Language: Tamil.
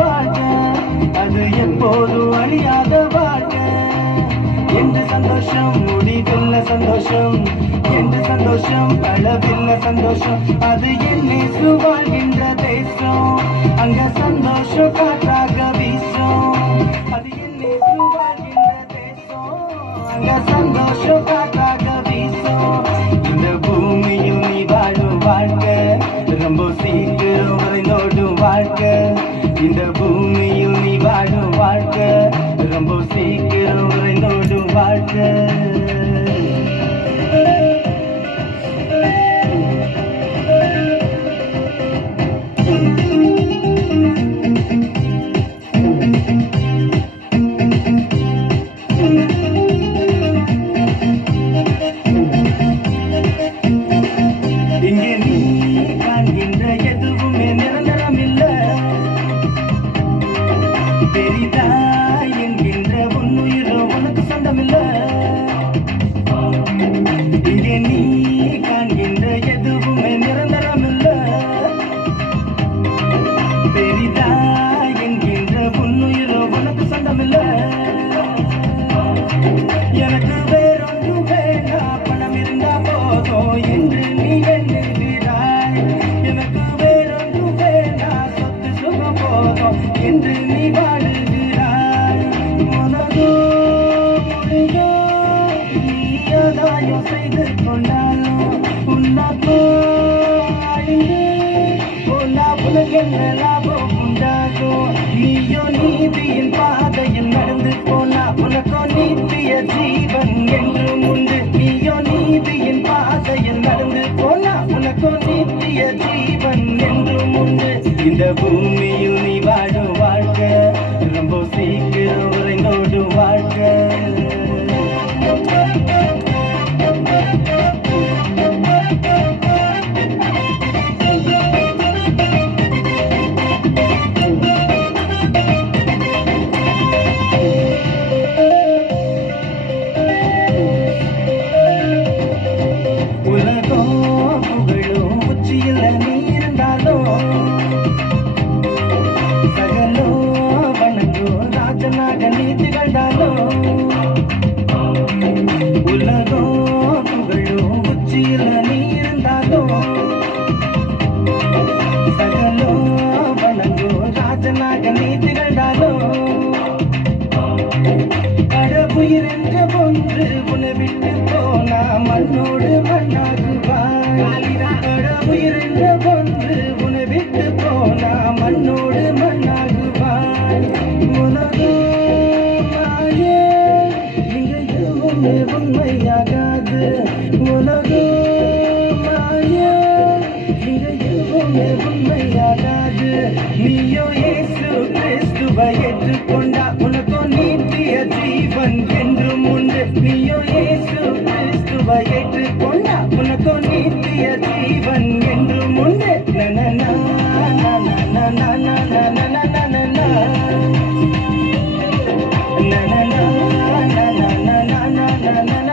வாழ்க்கை, அது எப்போதும் அழியாத வாழ்க்கை. என்று சந்தோஷம் முடிவில்ல சந்தோஷம், என்று சந்தோஷம் அளவில்ல சந்தோஷம், அது என்னை வாழ்கின்ற தேசம். அங்க சந்தோஷம் காற்றாக வீசும், அது என்னை வாழ்கின்ற தேசம். அங்க சந்தோஷம் காற்றாக வீசும். இந்த பூமியில் நீ வாழும் வாழ்க்கை ரொம்ப சீக்கிரம் வரைந்தோடும் வாழ்க்கை. இந்த பூமியில் நீ வாழும் வாழ்க்கை ரொம்ப சீக்கிரம் வரைந்தோடும் வாழ்க்கை. இங்கே நீ காண்கின்ற எதுவுமே நிரந்தரம் இல்ல, பெரிதாய் என்கின்ற உன்னுயிரோ உனக்கு சொந்தமில்ல. இங்கே நீ காண்கின்ற எதுவுமே நிரந்தரம் இல்ல, பெரிதாய் என்கின்ற உன்னுயிரோ உனக்கு சொந்தமில்ல. எனக்கு வேறொன்று வேண்டா, பணம் இருந்தா போதும் என்று நீ எண்ணுகிறாய். எனக்கு வேறொன்று வேண்டா, சொத்து சுகம் போதும் என்று நீ வாழுகிறாய். உனதோ முடியோ நீ ஆதாயம் செய்து கொண்டாலும் உன்னதோ அழிந்து போனா உனக்கென்ன லாபம் உண்டாகும். நீயோ நீதியின் பாதையில் நடந்து போனா உனக்கோ நித்திய ஜீவன் என்றும் உண்டு. நீயோ நீதியின் பாதையில் நடந்து போனா உனக்கோ நித்திய ஜீவன் என்றும் உண்டு. இந்த பூமியில் நீ வாழும் வாழ்க்கை ரொம்ப சீக்கிரம் உறைந்தோடும் வாழ்க்கை. உலகோ புகழும் உச்சியில் நீ இருந்தாலும் சகலோ வணங்கோ ராஜனாக நீ திகழ்ந்தாலும். உலகோ புகழும் உச்சியில் நீ இருந்தாலும் சகலோ வணங்கோ ராஜனாக நீ திகழ்ந்தாலும். கடவுயிர் என்ற ஒன்று உன்னை விட்டு போனா மண்ணோடு மண்ணாகுவாய். கடவுயிர் என்ற ஒன்று உன்னை விட்டு போனா மண்ணோடு மண்ணாகுவாய். உலகோ மாயே, இங்க எதுவுமே உண்மையாகாது. உலகோ மாயே, இங்க எதுவுமே உண்மையாகாது. நீயோ இயேசு கிறிஸ்துவை ஏற்றுக்கொண்டா உனக்கோ நித்திய ஜீவன் என்றும் உண்டு. நீயோ இயேசு கிறிஸ்துவை ஏற்றுக்கொண்டா உனக்கோ நித்திய ஜீவன் என்றும் உண்டு. நனனா நனனா நனனா நனனா நனனா நனனா நனனா நனனா